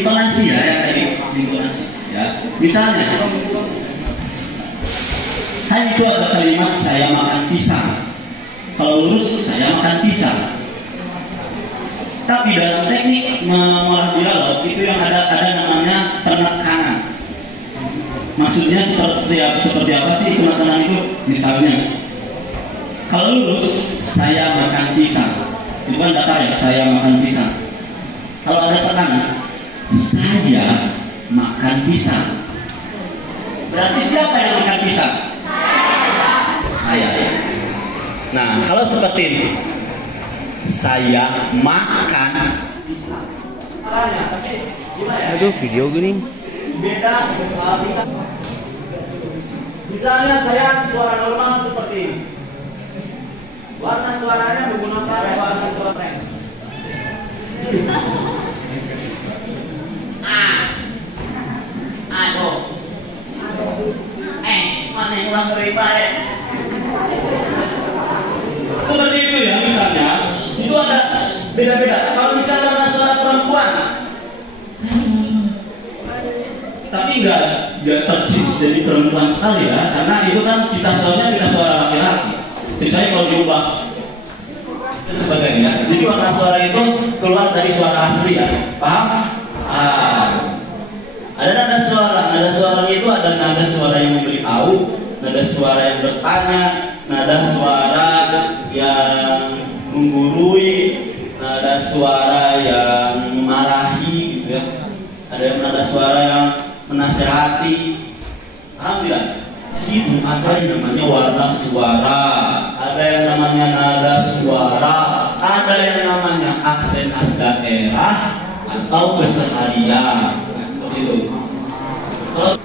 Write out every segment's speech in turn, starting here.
intonasi ya, yang tadi intonasi ya. Misalnya, kan itu ada kalimat saya makan pisang. Kalau lurus saya makan pisang. Tapi dalam teknik mengolah dialog itu yang ada namanya penekanan. Maksudnya seperti apa sih penekanan itu? Misalnya, kalau lurus saya makan pisang, itu kan datar ya, saya makan pisang. Kalau ada tekanan, saya makan pisang. Berarti siapa yang makan pisang? Saya. Nah, kalau seperti ini, saya makan pisang. Aduh, video gini. Beda. Misalnya saya suara normal seperti ini. Warna suaranya menggunakan warna suara. Aduh. Mana yang ulang beribadah? Seperti itu ya, misalnya itu ada beda-beda. Kalau misalnya warna suara perempuan, tapi nggak persis jadi perempuan sekali ya, karena itu kan kita suara laki-laki. Kecuali kalau diubah dan sebagainya. Jadi warna suara itu keluar dari suara asli ya, paham? Ada nada suaranya itu ada nada suara yang memberitahu, nada suara yang bertanya, nada suara yang menggurui, nada suara yang memarahi gitu ya. Ada yang nada suara yang menasehati. Paham tidak? Itu ada yang namanya warna suara, ada yang namanya nada suara, ada yang namanya aksen khas daerah atau keseharian. Nah, seperti itu. Kalau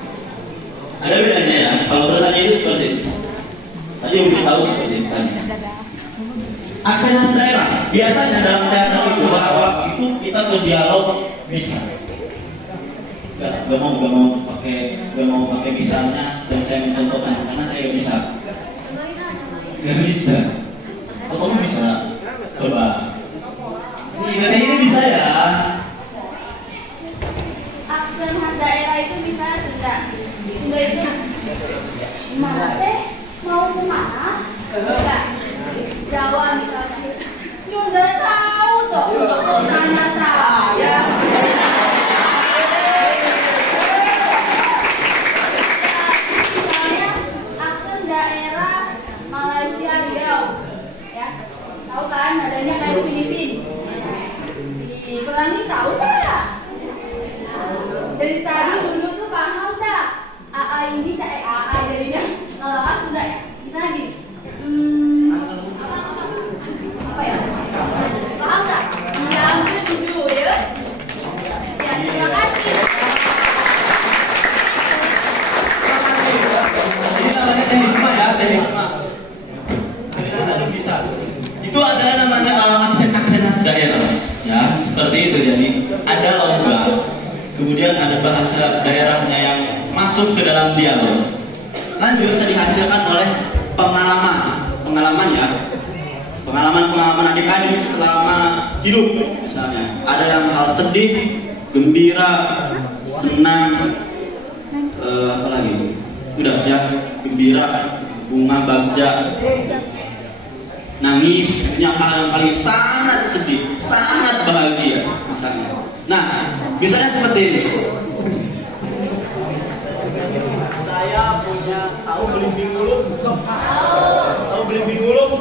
ada bedanya ya, kalau bertanya itu seperti itu. Tadi udah tahu seperti itu tadi. Aksen khas daerah biasanya dalam teater itu awal itu kita berdialog bisa. Gak mau pakai misalnya dan saya mencontohkan karena saya gak bisa. Oh, kamu bisa? Coba. Ini bisa ya. Aksen khas daerah itu misalnya Sunda itu mana teh mau kemana? Enggak. Jawa misalnya. Ya udah tahu toh. Kok tanya saya? Misalnya aksen daerah Malaysia Riau, ya. Tahu kan? Adanya kayak Filipin. Diperangi tahu nggak? Dari tadi dulu tuh paham tak? AA ini kayak AA jadinya kalau sudah ya. Misalnya gini. Apa ya? Paham tak? Mengambil dulu ya. Ya, terima kasih. Ini namanya teknisme ya, teknisme. Kita bisa. Itu ada namanya aksen khas daerah, ya seperti itu. Jadi ada logam, kemudian ada bahasa daerahnya yang masuk ke dalam dialog. Lanjut bisa dihasilkan oleh pengalaman ya, pengalaman adik-adik selama hidup. Misalnya ada yang hal sedih, gembira, senang, apa lagi? Udah ya, gembira, bunga bagja, nangis, punya hal yang paling sangat sedih, sangat bahagia misalnya. Nah, misalnya seperti ini. Saya punya, tahu belimbing ulung? Tahu belimbing ulung?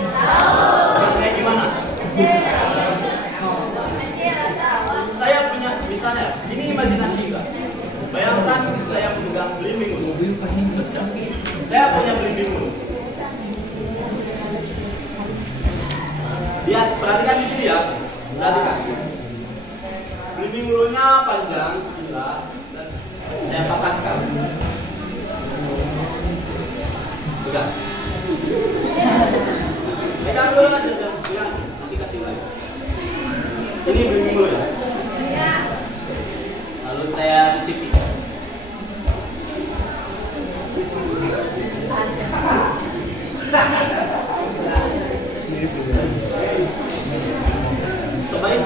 Kayak gimana? Saya punya, misalnya, ini imajinasi juga. Bayangkan saya pegang belimbing ulung. Saya punya belimbing ulung. Lihat, perhatikan di sini ya. Perhatikan. Belimbing ulungnya panjang sebelah dan saya patahkan. Udah. Pegang dulu aja, jangan nanti kasih lagi. Ini belimbing ulung ya. Lalu saya cicipi. Cobain.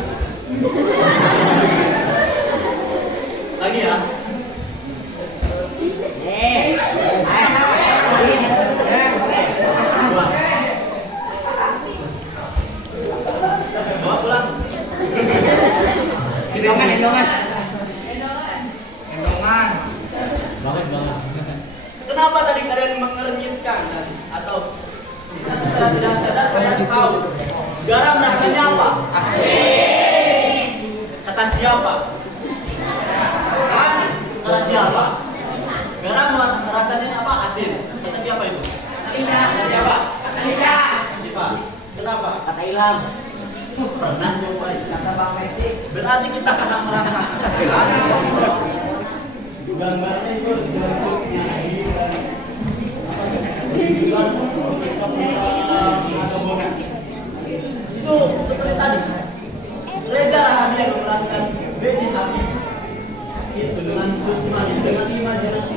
Kenapa tadi kalian mengernyitkan tadi? Atau secara tidak sadar kalian tahu garam rasanya apa? Asin. Kata siapa? Kata siapa? Garam rasanya apa? Asin. Kata siapa itu? Kata siapa? Kata siapa? Kenapa? Kata Ilham. Pernah nyobain? Kata Bang Messi. Berarti kita pernah merasakan. Gambarnya itu itu seperti tadi Reza Rahardian memerankan B.J. Habibie itu dengan sukma dengan imajinasi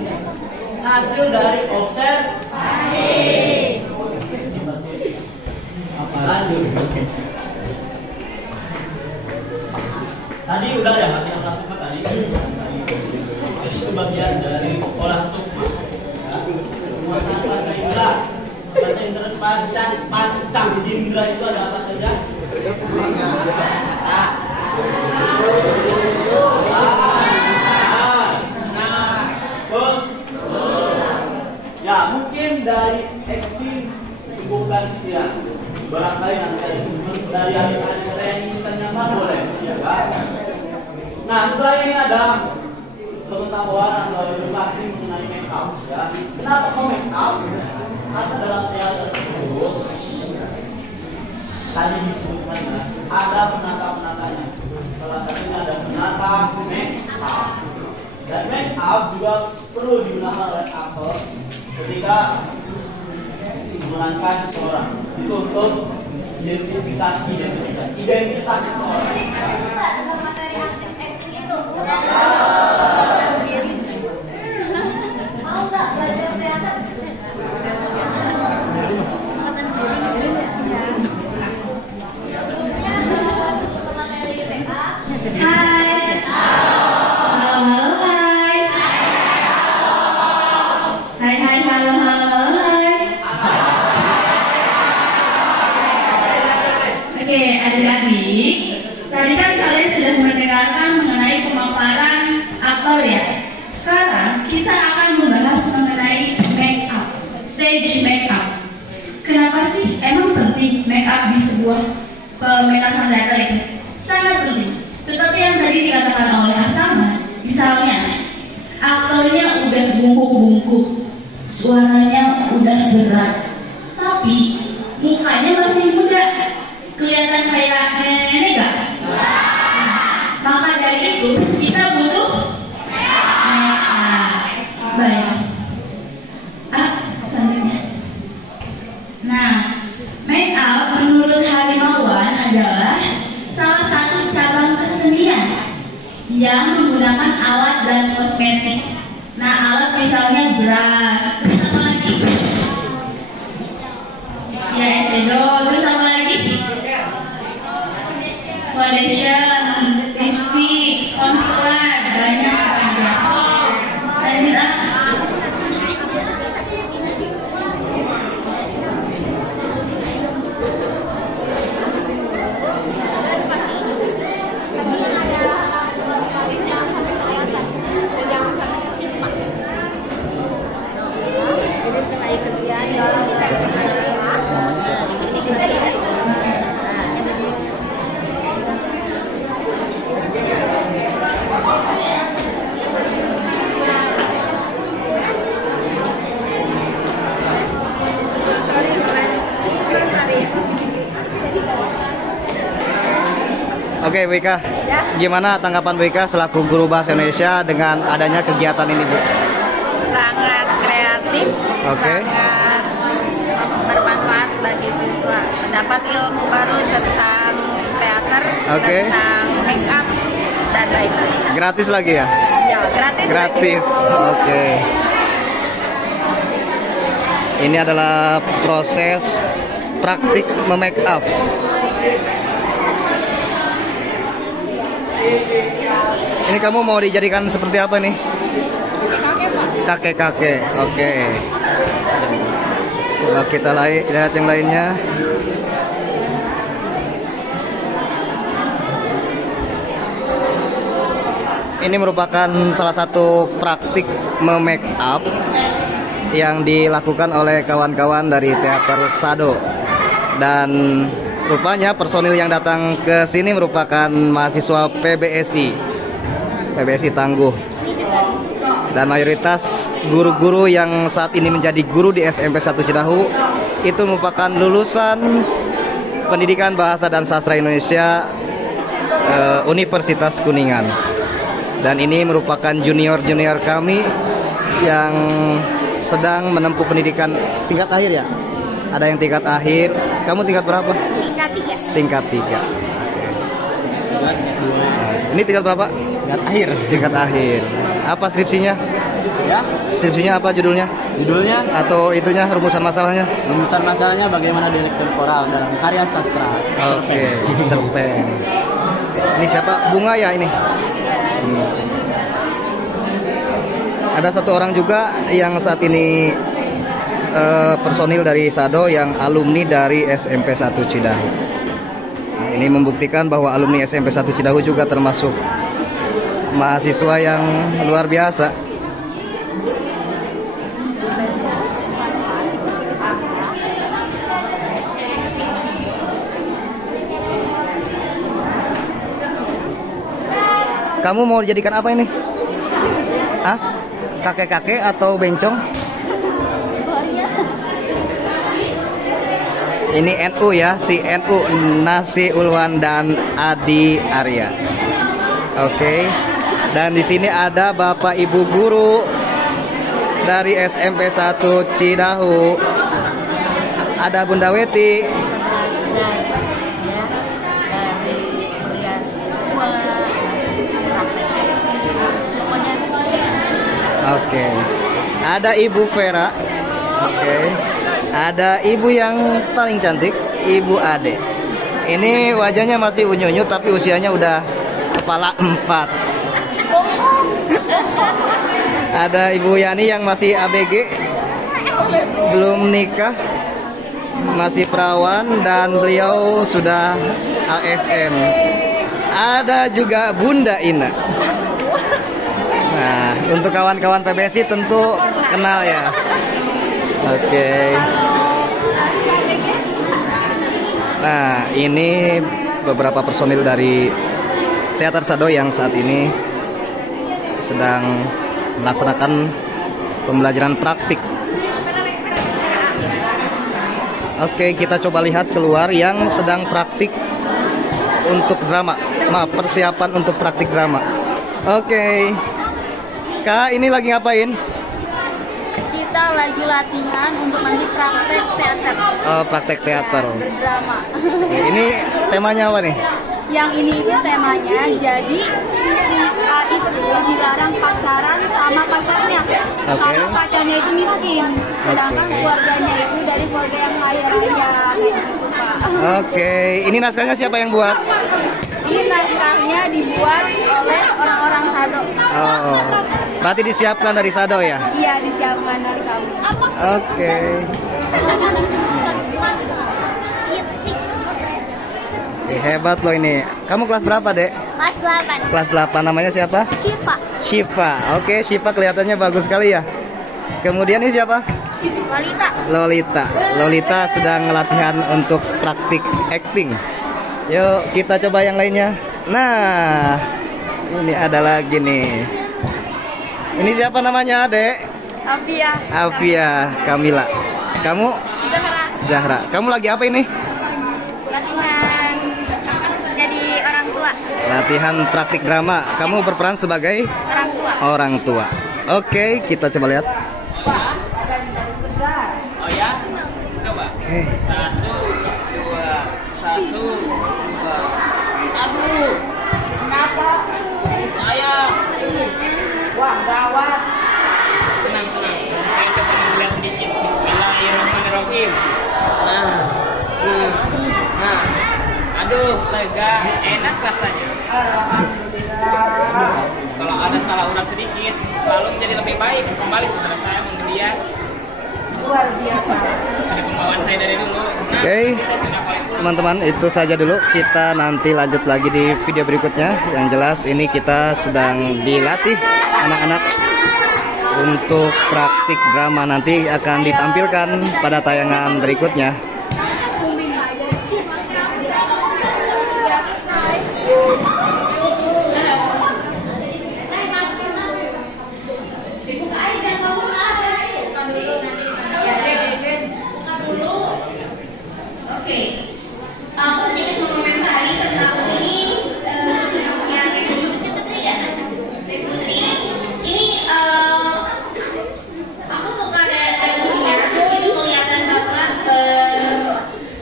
hasil dari observasi. Apa lanjut? Tadi udah ya hati olah sukma tadi. Itu bagian dari olah sukma. Penguasaan panca indera. Panca indera pancang indera itu ada apa saja? Ya mungkin dari acting bukan siang. Barangkali nanti dari adik-adik yang ingin nyaman boleh. Nah setelah ini ada pengetahuan atau edukasi mengenai make up ya. Kenapa kok make up? Karena dalam teater itu tadi disebutkan ya, ada penata-penatanya. Salah satunya ada penata make up. Dan make up juga perlu digunakan oleh aktor ketika memerankan seseorang. Itu untuk identitas seseorang. Bukan materi acting itu. Mau nggak belajar teater? Materi PA. Hai. Halo, hai. Hai, halo, hai. Oke, adik-adik. Tadi kan kalian sudah mendengarkan mengenai pemaparan aktor ya. Sekarang kita akan membahas mengenai make up, stage make up. Kenapa sih emang penting make up di sebuah pementasan teater itu? Sangat penting. Seperti yang tadi dikatakan oleh Asama, misalnya aktornya udah bungkuk-bungkuk, suaranya udah berat, tapi mukanya masih muda, kelihatan kayak nenek gak? Maka dari itu kita butuh make up. Baik. Selanjutnya. Nah, make up menurut Harimawan adalah salah satu cabang kesenian yang menggunakan alat dan kosmetik. Nah, alat misalnya brush, terus apa lagi? Ya, eyeshadow, terus apa lagi? Foundation, lipstick, concealer, banyak aja. Lanjut ah. Oke, Wika, gimana tanggapan Wika selaku guru bahasa Indonesia dengan adanya kegiatan ini, Bu? Sangat kreatif, Oke. sangat bermanfaat bagi siswa. Mendapat ilmu baru tentang teater, Oke. tentang make up, dan lain-lain. Gratis lagi ya? Ya, gratis. Gratis, oke. Ini adalah proses praktik memake up. Ini kamu mau dijadikan seperti apa nih? Kakek-kakek, oke. Coba kita lihat yang lainnya. Ini merupakan salah satu praktik memake up yang dilakukan oleh kawan-kawan dari Teater Sado. Dan rupanya personil yang datang ke sini merupakan mahasiswa PBSI Tangguh. Dan mayoritas guru-guru yang saat ini menjadi guru di SMP 1 Cidahu itu merupakan lulusan Pendidikan Bahasa dan Sastra Indonesia Universitas Kuningan. Dan ini merupakan junior-junior kami yang sedang menempuh pendidikan tingkat akhir ya? Ada yang tingkat akhir. Kamu tingkat berapa? Tingkat 3. Tingkat 3. Ini tingkat berapa? Tingkat akhir. Tingkat akhir. Apa skripsinya? Ya, Skripsinya apa judulnya? judulnya Atau itunya rumusan masalahnya? rumusan masalahnya bagaimana dialek temporal dalam karya sastra. Oke, cerpen. Ini siapa? Bunga ya ini? Ada satu orang juga yang saat ini personil dari Sado yang alumni dari SMP 1 Cidahu. Nah, ini membuktikan bahwa alumni SMP 1 Cidahu juga termasuk mahasiswa yang luar biasa. Kamu mau dijadikan apa ini? Hah? Kakek-kakek atau bencong? Ini NU ya, si NU Nasi Ulwan dan Adi Arya. Oke. Dan di sini ada Bapak Ibu guru dari SMP 1 Cidahu. Ada Bunda Weti. Oke. Ada Ibu Vera. Oke. Ada ibu yang paling cantik, Ibu Ade. Ini wajahnya masih unyu-unyu tapi usianya udah kepala 4. Ada Ibu Yani yang masih ABG, belum nikah, masih perawan dan beliau sudah ASN. Ada juga Bunda Ina. Nah, untuk kawan-kawan PBSI tentu kenal ya. Oke. Nah, ini beberapa personil dari Teater Sado yang saat ini sedang melaksanakan pembelajaran praktik. Oke, kita coba lihat keluar yang sedang praktik untuk drama. Maaf, persiapan untuk praktik drama. Oke. Kak, ini lagi ngapain? Kita lagi latihan untuk nanti praktek teater. Oh, praktek teater. Berdrama. Ini temanya apa nih? Yang ini itu temanya, jadi si A itu dilarang pacaran sama pacarnya. Karena pacarnya itu miskin, sedangkan keluarganya itu dari keluarga yang kaya raya. Gitu, Pak. Oke, ini naskahnya siapa yang buat? Ini naskahnya dibuat oleh orang-orang Sado. Oh, berarti disiapkan dari Sado ya? Iya, disiapkan dari kami. Oke. Hebat loh ini. Kamu kelas berapa, Dek? Kelas 8. Kelas 8. Namanya siapa? Syifa. Syifa. Oke, Syifa kelihatannya bagus sekali ya. Kemudian ini siapa? Lolita. Lolita. Lolita sedang latihan untuk praktik acting. Yuk, kita coba yang lainnya. Nah, ini ada lagi nih. Ini siapa namanya, Dek? Afia. Afia Kamila. Kamu? Zahra. Zahra. Kamu lagi apa ini? Latihan jadi orang tua. Latihan praktik drama. Kamu berperan sebagai Orang tua. orang tua. Oke, kita coba lihat. Oh ya? Coba. Oke. 1, 2, 1, 2. Aduh. Kenapa? Saya. Wah, gawat. Tenang, tenang. Saya coba memulai sedikit. Bismillahirrahmanirrahim. Nah. Aduh, lega, enak rasanya. Kalau ada salah urat sedikit, selalu menjadi lebih baik. Kembali setelah saya menguliah. Luar biasa. Ada pembawaan saya dari dulu. Nah, Oke, teman-teman, itu saja dulu. Kita nanti lanjut lagi di video berikutnya. Yang jelas ini kita sedang dilatih anak-anak untuk praktik drama nanti akan ditampilkan pada tayangan berikutnya.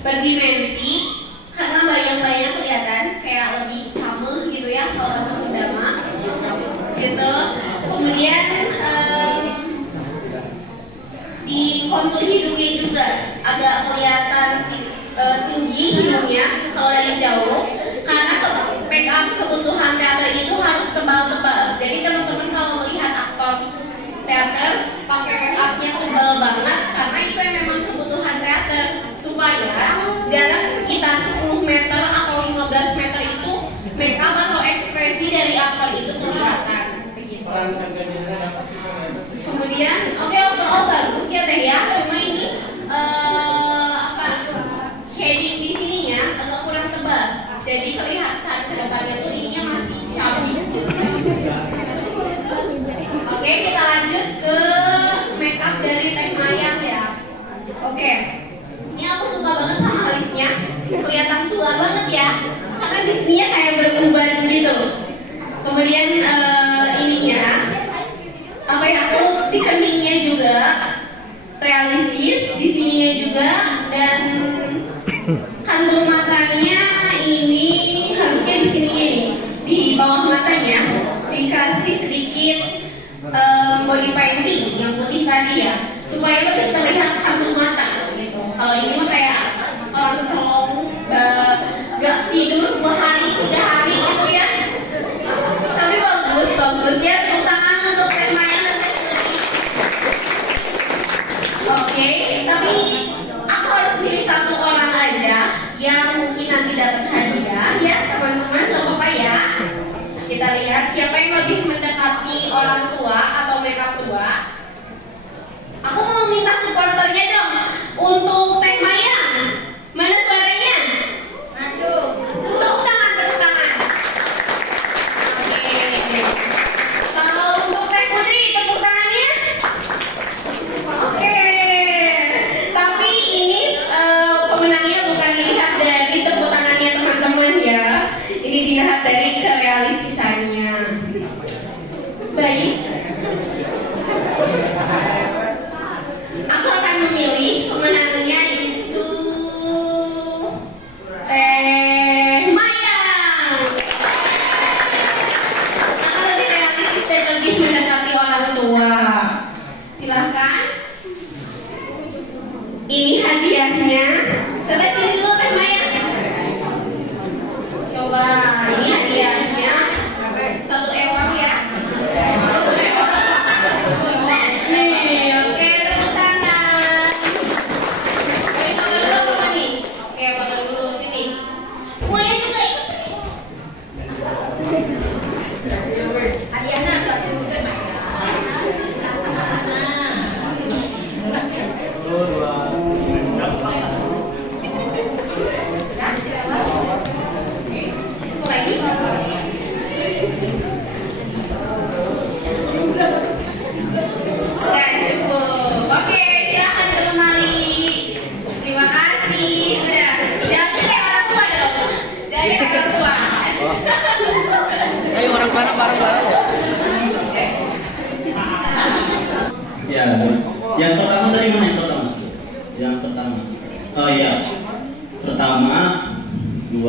Berdimensi karena bayang-bayang kelihatan kayak lebih camel gitu ya kalau bahasa Sunda mah gitu. Kemudian di kontur hidungnya juga agak kelihatan tinggi hidungnya kalau dari jauh karena make up kebutuhan teater itu harus tebal-tebal. Jadi teman-teman kalau melihat aktor teater pakai make upnya tebal banget karena itu yang memang kebutuhan teater supaya jarak sekitar 10 meter atau 15 meter itu make up atau ekspresi dari aktor itu kelihatan begitu. Kemudian overall bagus ya teh ya, cuma ini shading di sininya agak kurang tebal jadi kelihatan ke depannya tuh ininya masih cabi. Oke, kita lanjut ke make up dari Teh Mayang ya. Oke, ini aku suka banget sama alisnya, kelihatan tua banget ya, karena di sininya kayak beruban gitu. Kemudian ininya, apa ya, perut di keningnya juga realistis, di sininya juga, dan kantung matanya ini harusnya di sininya nih, di bawah matanya dikasih sedikit body painting yang putih tadi ya, supaya lebih terlihat kantung mata gitu. Kalau ini mah kayak orang kecolong gak tidur 2 hari 3 hari gitu ya. Tapi bagus ya, tepuk tangan untuk Teh Mayang. Oke, tapi aku harus pilih satu orang aja yang mungkin nanti dapat hadiah ya teman-teman, gak apa-apa ya. Kita lihat siapa yang lebih mendekati orang tua atau makeup tua. Aku mau minta supporternya dong untuk Teh Mayang. Mana suaranya? Maju. Tepuk tangan. Oke. Kalau untuk Teh Putri, tepuk tangannya. Oke. Tapi ini pemenangnya bukan dilihat dari tepuk tangannya teman-teman ya. Ini dilihat dari kerealistisannya. Baik. Aku akan memilih pemenangnya itu Teh Mayang. Karena lebih realistis dan lebih mendekati orang tua. Silahkan. Ini hadiahnya. Kita sini dulu Teh Mayang. Coba, ini hadiahnya 1 ewang ya. Nih, oke, tepuk tangan. Foto dulu apa nih? Oke, foto dulu sini. Mulai juga ikut sini. Hadiahnya agak juga Ya, yang pertama tadi mana yang pertama? Yang pertama. Oh iya. Pertama, 2,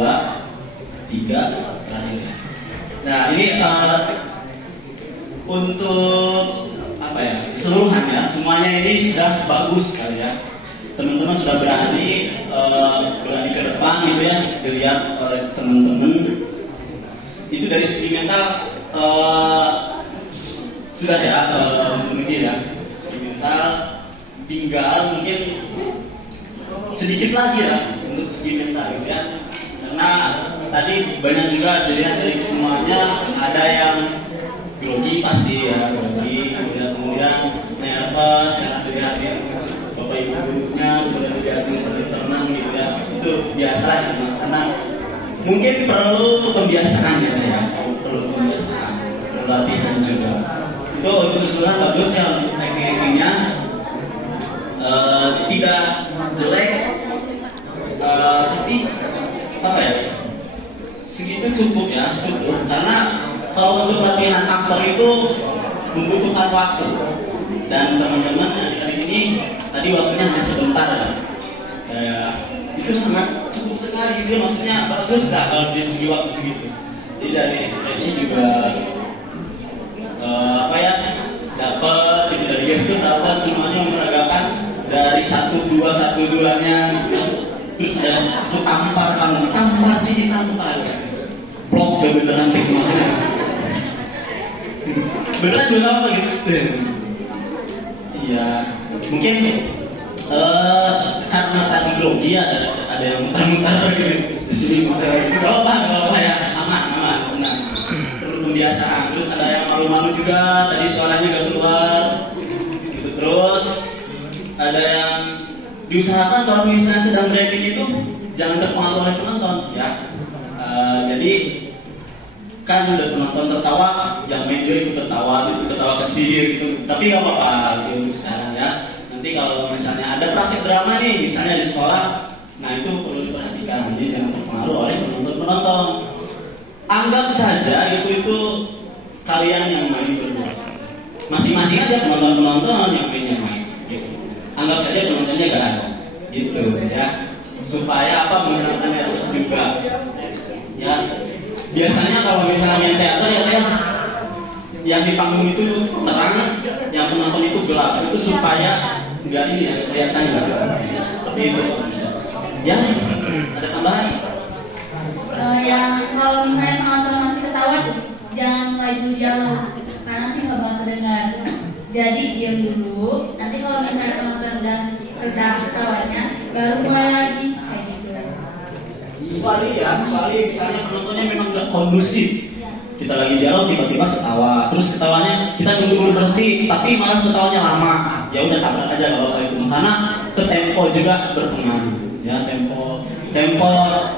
3, terakhir. Nah, ini untuk apa ya? Keseluruhannya semuanya ini sudah bagus kali ya. Teman-teman sudah berani ke depan gitu ya, dilihat oleh teman-teman. Itu dari segi mental sudah ya, mungkin ya. Tinggal mungkin sedikit lagi ya untuk segi mental gitu ya, karena tadi banyak juga dilihat dari semuanya ada yang grogi pasti ya, grogi, kemudian biasa gitu, karena mungkin perlu pembiasaan gitu ya, perlu pembiasaan, perlu latihan juga. Itu untuk keseluruhan bagus ya untuk tekniknya, tidak jelek, tapi apa ya, segitu cukup ya, cukup. Karena kalau untuk latihan aktor itu membutuhkan waktu, dan teman-teman adik-adik ini tadi waktunya hanya sebentar ya. Itu sangat cukup sekali gitu, maksudnya bagus lah kalau di segi waktu segitu. Jadi dari ekspresi juga apa ya, dapat itu dari gestur dapat semuanya meragakan dari 1-2-1-2-nya gitu. Terus ada itu tampar sini tampar blok beneran gimana beneran juga apa gitu. Iya, mungkin karena tadi grogi ada yang muter-muter gitu di sini muter gitu. Gak apa ya, aman, benar. Perlu pembiasaan. Terus ada yang malu-malu juga, tadi suaranya gak keluar gitu. Terus ada yang diusahakan kalau misalnya sedang driving itu jangan terpengaruh oleh penonton ya. Jadi kan udah penonton tertawa, yang main dia itu ketawa kecil gitu. Tapi gak apa-apa gitu sekarang ya. Nanti kalau misalnya ada praktik drama nih, misalnya di sekolah, nah itu perlu diperhatikan. Jadi jangan terpengaruh oleh penonton. Anggap saja itu kalian yang main berdua. Masing-masing aja penonton yang main gitu. Anggap saja penontonnya gak ada gitu ya. Supaya apa, mengenalkan harus juga ya. Biasanya kalau misalnya main teater ya, yang di panggung itu terang, yang penonton itu gelap. Itu supaya nggak ini ya, kelihatannya seperti itu. Ya, ada tambahan? Yang kalau misalnya penonton masih ketawa, jangan maju jauh, karena nanti nggak bakal kedengar. Jadi diam dulu. Nanti kalau misalnya penonton udah reda ketawanya, baru mulai lagi kayak gitu. Kecuali misalnya penontonnya memang nggak kondusif. Kita lagi dialog tiba-tiba ketawa, terus ketawanya kita dulu berhenti, tapi malah ketawanya lama. Ya udah tabrak aja kalau kayak itu, karena ke tempo juga berpengaruh. Ya tempo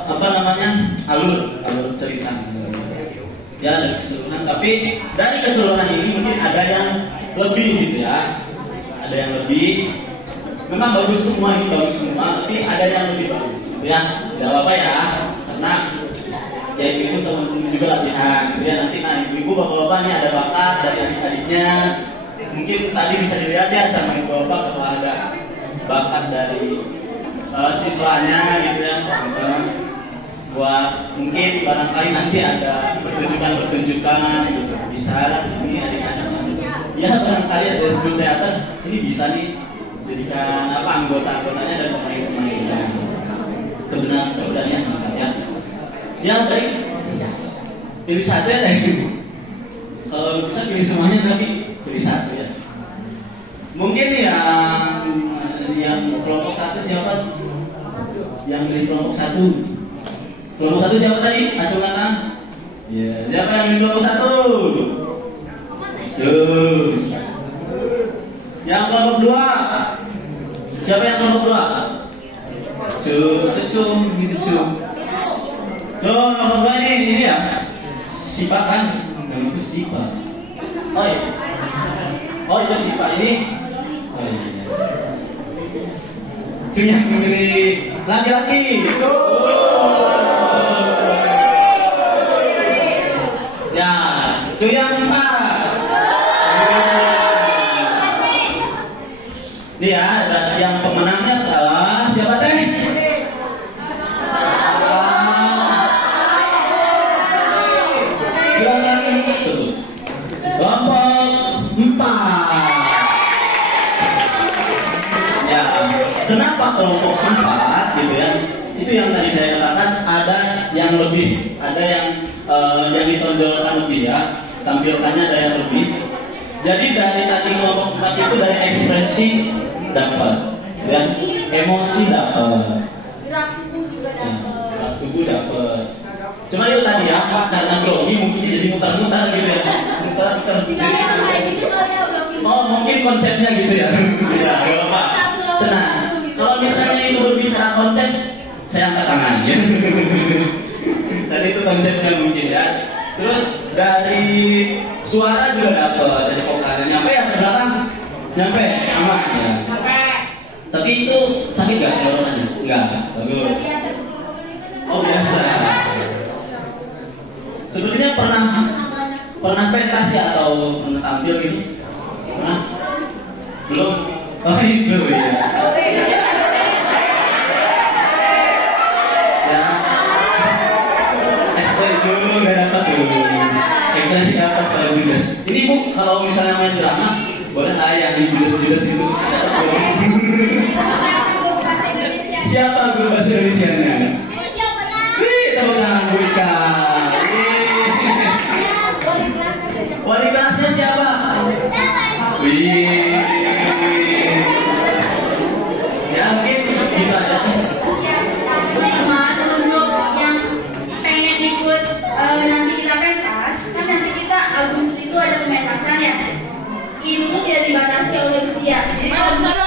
apa namanya, alur cerita. Ya dari keseluruhan, tapi dari keseluruhan ini mungkin ada yang lebih gitu ya. Ada yang lebih. Memang bagus semua, ini bagus semua, tapi ada yang lebih bagus. Ya, tidak apa-apa ya, karena ya itu teman-teman juga latihan gitu ya. Nanti ibu-ibu bapak-bapak ini ada bakat dari adik-adiknya, mungkin tadi bisa dilihat ya sama ibu bapak kalau ada bakat dari siswanya gitu ya. Buat mungkin barangkali nanti ada pertunjukan gitu, bisa ini adik-adik ya, barangkali ada sebelum teater ini bisa nih jadikan apa, anggotanya dan pemain-pemainnya. Kebenarannya ya. Ya baik, pilih satu ya deh. Kalau bisa pilih semuanya, tapi pilih satu ya. Mungkin yang kelompok satu siapa? Yang pilih kelompok satu. Kelompok satu siapa tadi? Acungan tangan. Ya, siapa yang pilih kelompok satu? Tuh. Yang kelompok dua. Siapa yang kelompok dua? Cum gitu cum. Tuh nomor dua ini ya. Sipa kan? Nama itu Sipa. Oh iya. Oh itu Sipa ini. Oh iya. Cum yang memilih laki-laki. Ya, cum yang empat. Ini ya, yang pemenangnya adalah siapa teh? Kelompok 4. Ya, kenapa kelompok 4 gitu ya? Itu yang tadi saya katakan, ada yang lebih, ada yang ditonjolkan lebih ya, tampilkannya ada yang lebih. Jadi dari tadi kelompok 4 itu dari ekspresi dapat, ya, emosi dapat, Gerak tubuh juga dapat. gerak tubuh dapat. Cuma itu tadi ya, karena grogi mungkin jadi mutar-mutar gitu ya, mutar-mutar. Oh mungkin konsepnya gitu ya. Ya, gak apa-apa. Tenang. Kalau misalnya itu berbicara konsep, saya angkat tangan ya. Tadi itu konsepnya mungkin ya. Terus dari suara juga dapat, dari vokalnya nyampe ya ke belakang, nyampe aman ya. Tapi itu sakit gak tenggorokannya? Enggak, bagus. Oh biasa. Sebenarnya pernah pentas ya atau pernah tampil gitu? Pernah? Belum? Oh itu ya. Nggak dapat tuh, ekspresi dapat kalau Judas. Ini Bu, kalau misalnya main drama, boleh lah yang di Judas itu. Siapa guru bahasa Indonesia-nya? Wih, tepuk tangan Bu Ika. Wali kelasnya siapa? Wih. Ya mungkin gitu aja. Nanti kita pentas, kan nanti kita Agustus itu ada pementasan ya. Itu tidak dibatasi oleh usia. Jadi kalau